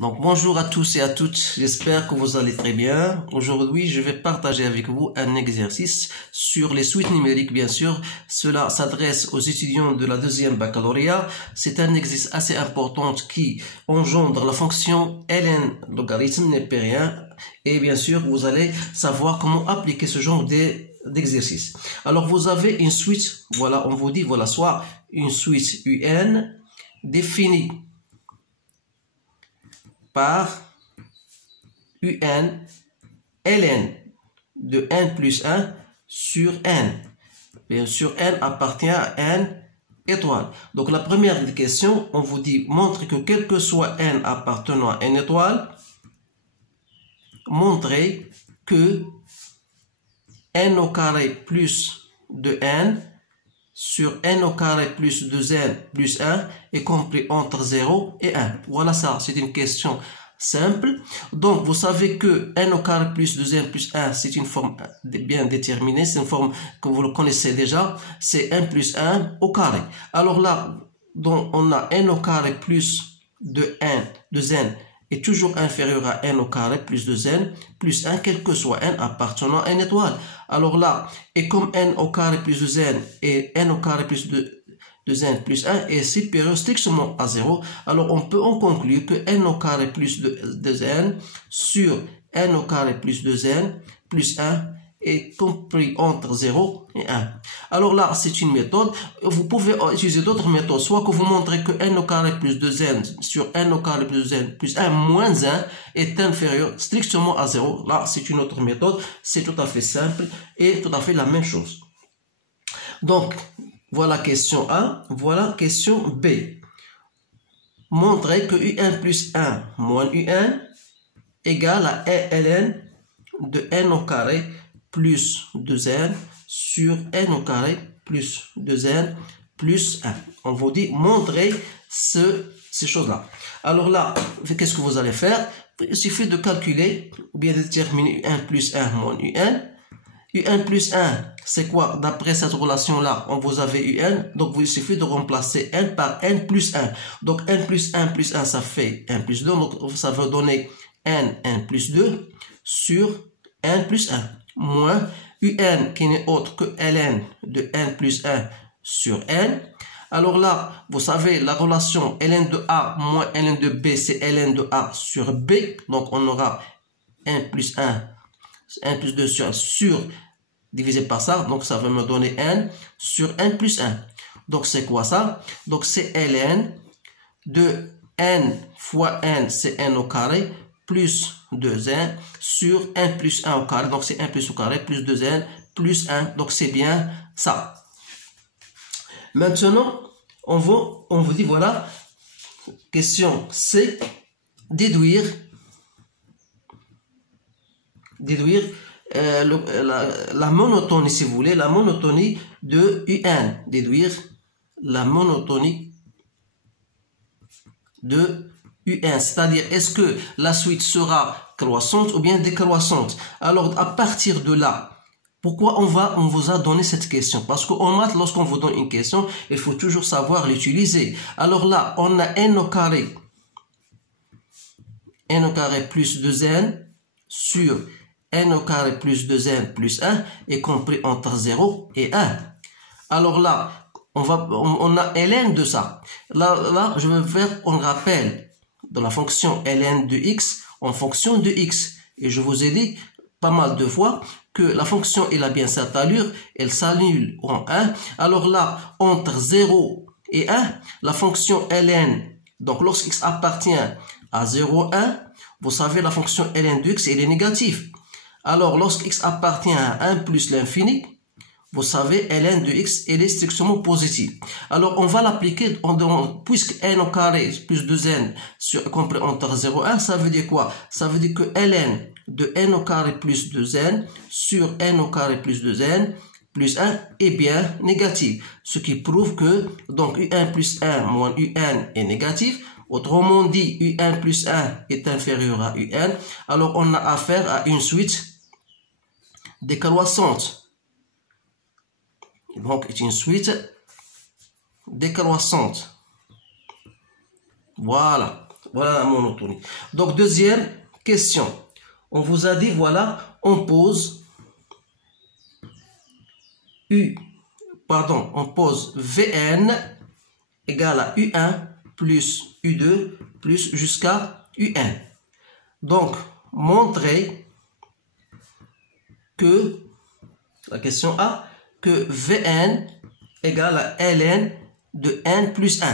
Donc bonjour à tous et à toutes, j'espère que vous allez très bien. Aujourd'hui, je vais partager avec vous un exercice sur les suites numériques, bien sûr. Cela s'adresse aux étudiants de la deuxième baccalauréat. C'est un exercice assez important qui engendre la fonction ln logarithme n'est pas rien. Et bien sûr, vous allez savoir comment appliquer ce genre d'exercice. Alors vous avez une suite, voilà, on vous dit, voilà, soit une suite un définie par un ln de n plus 1 sur n. Bien sûr, n appartient à n étoile. Donc la première question, on vous dit, montre que quel que soit n appartenant à n étoile, montrez que n au carré plus de n sur n au carré plus 2n plus 1 est compris entre 0 et 1. Voilà ça, c'est une question simple. Donc, vous savez que n au carré plus 2n plus 1, c'est une forme bien déterminée, c'est une forme que vous le connaissez déjà, c'est n plus 1 au carré. Alors là, donc, on a n au carré plus de 2n est toujours inférieur à n au carré plus 2n plus 1, quel que soit n appartenant à n étoile. Alors là, et comme n au carré plus 2n et n au carré plus 2n plus 1 est supérieur strictement à 0, alors on peut en conclure que n au carré plus 2n sur n au carré plus 2n plus 1 est compris entre 0 et 1. Alors là, c'est une méthode. Vous pouvez utiliser d'autres méthodes, soit que vous montrez que n au carré plus 2n sur n au carré plus 2n plus 1 moins 1 est inférieur strictement à 0. Là, c'est une autre méthode. C'est tout à fait simple et tout à fait la même chose. Donc, voilà question A. Voilà question B. Montrez que un plus 1 moins un égale à ln de n au carré plus 2n sur n au carré plus 2n plus 1. On vous dit montrer ces choses-là. Alors là, qu'est-ce que vous allez faire? Il suffit de calculer ou bien de déterminer un plus 1 moins un. un plus 1, c'est quoi? D'après cette relation-là, on vous avait un. Donc, il suffit de remplacer n par n plus 1. Donc, n plus 1 plus 1, ça fait n plus 2. Donc, ça va donner n plus 2 sur n plus 1 moins un qui n'est autre que ln de n plus 1 sur n. Alors là, vous savez, la relation ln de A moins ln de B, c'est ln de A sur B. Donc, on aura 1 plus 1, 1 plus 2 sur divisé par ça. Donc, ça va me donner n sur n plus 1. Donc, c'est quoi ça? Donc, c'est ln de n fois n, c'est n au carré, plus 2n sur 1 plus 1 au carré. Donc, c'est 1 plus au carré plus 2n plus 1. Donc, c'est bien ça. Maintenant, on vous dit, voilà, question C, déduire la monotonie, si vous voulez, la monotonie de un. Déduire la monotonie de un, c'est-à-dire est-ce que la suite sera croissante ou bien décroissante. Alors à partir de là, pourquoi on vous a donné cette question? Parce qu'en maths, lorsqu'on vous donne une question, il faut toujours savoir l'utiliser. Alors là, on a n au carré plus 2n sur n au carré plus 2n plus 1 est compris entre 0 et 1. Alors là, on a ln de ça. Là, je vais faire un rappel de la fonction ln de x en fonction de x. Et je vous ai dit pas mal de fois que la fonction, elle a bien cette allure, elle s'annule en 1. Alors là, entre 0 et 1, la fonction ln, donc lorsque x appartient à 0, 1, vous savez, la fonction ln de x, elle est négative. Alors, lorsque x appartient à 1 plus l'infini, vous savez, ln de x, elle est strictement positive. Alors, on va l'appliquer, puisque n au carré plus 2n compris entre 0 et 1, ça veut dire quoi? Ça veut dire que ln de n au carré plus 2n sur n au carré plus 2n plus 1 est bien négatif. Ce qui prouve que, donc, un plus 1 moins un est négatif. Autrement dit, un plus 1 est inférieur à un. Alors, on a affaire à une suite décroissante. Donc, c'est une suite décroissante. Voilà. Voilà la monotonie. Donc, deuxième question. On vous a dit, voilà, on pose on pose Vn égale à U1 plus U2 plus jusqu'à Un. Donc, montrer que, la question A, que Vn égale à Ln de n plus 1.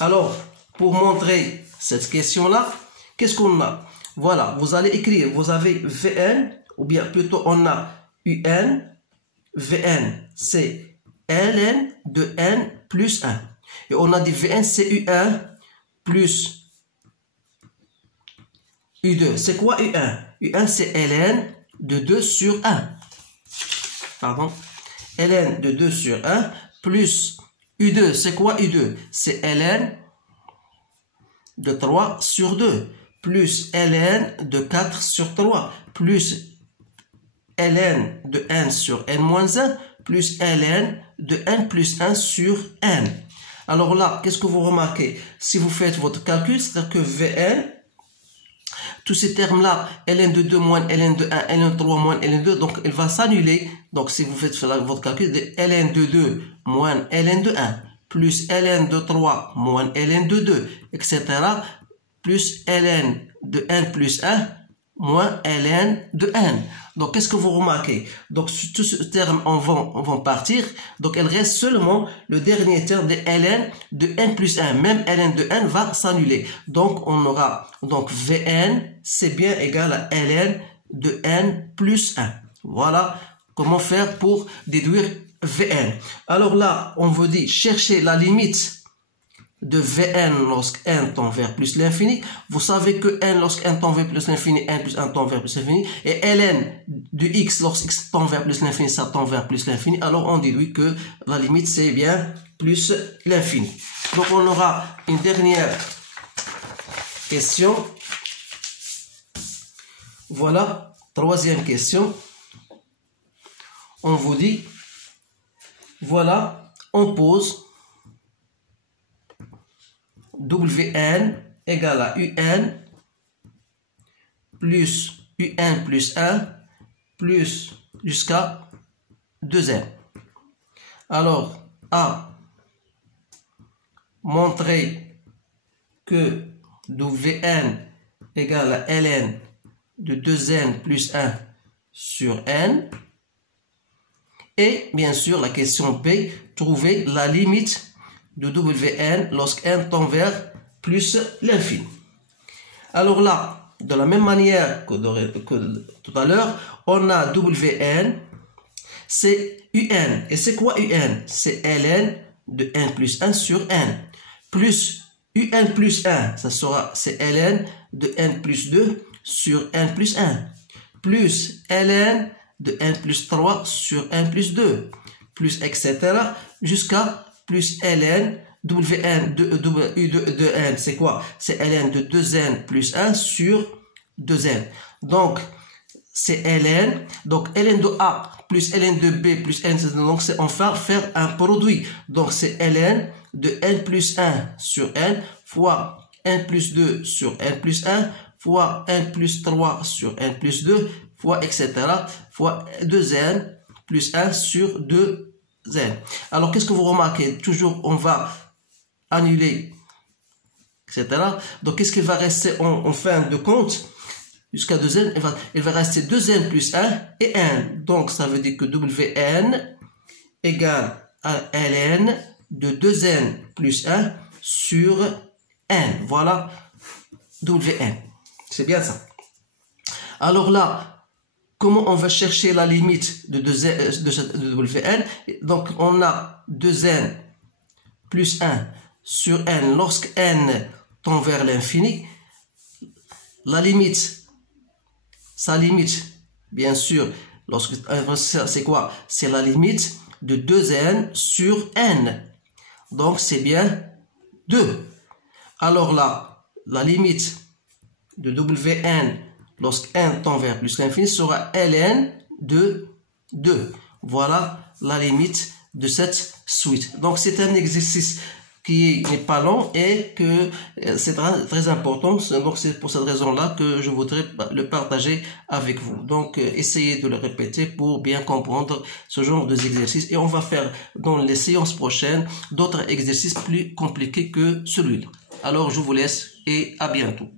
Alors, pour montrer cette question-là, qu'est-ce qu'on a? Voilà, vous allez écrire, vous avez Vn, ou bien plutôt on a Un, Vn c'est Ln de n plus 1. Et on a dit Vn c'est U1 plus U2. C'est quoi U1? U1 c'est Ln de 2 sur 1. Pardon. Ln de 2 sur 1 plus U2. C'est quoi U2? C'est Ln de 3 sur 2 plus Ln de 4 sur 3 plus Ln de n sur n moins 1 plus Ln de n plus 1 sur n. Alors là, qu'est-ce que vous remarquez? Si vous faites votre calcul, c'est-à-dire que Vn, tous ces termes-là, Ln de 2 moins Ln de 1, Ln de 3 moins Ln de 2, donc il va s'annuler. Donc si vous faites votre calcul de Ln de 2 moins Ln de 1, plus Ln de 3 moins Ln de 2, etc., plus Ln de n plus 1 moins Ln de n. Donc, qu'est-ce que vous remarquez? Donc, tous ces termes vont partir. Donc, il reste seulement le dernier terme de Ln de n plus 1. Même Ln de n va s'annuler. Donc, on aura, donc, Vn, c'est bien égal à Ln de n plus 1. Voilà comment faire pour déduire Vn. Alors là, on vous dit chercher la limite de Vn lorsque n tend vers plus l'infini. Vous savez que n lorsque n tend vers plus l'infini, n plus 1 tend vers plus l'infini. Et Ln de x lorsque x tend vers plus l'infini, ça tend vers plus l'infini. Alors on déduit que la limite c'est bien plus l'infini. Donc on aura une dernière question. Voilà, troisième question. On vous dit, voilà, on pose Wn égale à Un plus Un plus 1 plus jusqu'à 2n. Alors, A, montrer que Wn égale à Ln de 2n plus 1 sur n. Et bien sûr, la question B, trouver la limite de Wn lorsque n tend vers plus l'infini. Alors là, de la même manière que tout à l'heure, on a Wn, c'est Un. Et c'est quoi Un? C'est Ln de n plus 1 sur n. Plus Un plus 1, ça sera, c'est Ln de n plus 2 sur n plus 1. Plus Ln de n plus 3 sur n plus 2. Plus etc. jusqu'à plus Ln, Wn de n, c'est quoi? C'est Ln de 2n plus 1 sur 2n. Donc, c'est Ln. Donc, Ln de A plus Ln de B plus n, donc on va faire un produit. Donc, c'est Ln de n plus 1 sur n fois n plus 2 sur n plus 1 fois n plus 3 sur n plus 2 fois etc. fois 2n plus 1 sur 2n. Alors, qu'est-ce que vous remarquez? Toujours, on va annuler, etc. Donc, qu'est-ce qui va rester en fin de compte? Jusqu'à 2n, il va rester 2n plus 1 et 1. Donc, ça veut dire que Wn égale à Ln de 2n plus 1 sur n. Voilà Wn. C'est bien ça. Alors là, comment on va chercher la limite de Wn? Donc, on a 2n plus 1 sur n lorsque n tend vers l'infini. La limite, sa limite, bien sûr, lorsque c'est quoi? C'est la limite de 2n sur n. Donc, c'est bien 2. Alors là, la limite de Wn lorsque n tend vers plus l'infini sera Ln de 2. Voilà la limite de cette suite. Donc, c'est un exercice qui n'est pas long et que c'est très important. Donc c'est pour cette raison-là que je voudrais le partager avec vous. Donc essayez de le répéter pour bien comprendre ce genre d'exercice. Et on va faire dans les séances prochaines d'autres exercices plus compliqués que celui-là. Alors je vous laisse et à bientôt.